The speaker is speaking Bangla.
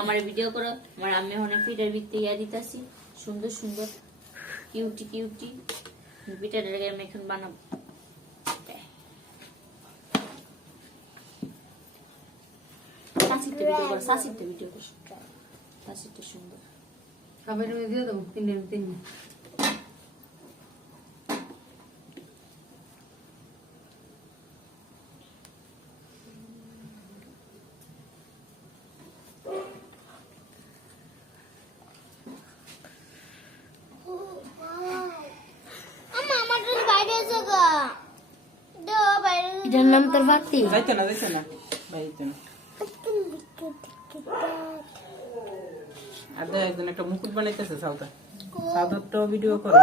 আমার ভিডিও করো আমার আমি অনেক পিঠার ভিত্তি ইয়া দিতেছি সুন্দর সুন্দর কিউটি কিউটি পিঠার আমি এখন বানাবো সাসিটা ভিডিও করো সাসিটা সুন্দর খাবার দিয়ে দেবো তিন এটার নাম তোর বাতি যাইতে না বাইতে না আর একজন একটা মুকুট বানাইতেছে সাউদা সাউদার তো ভিডিও করে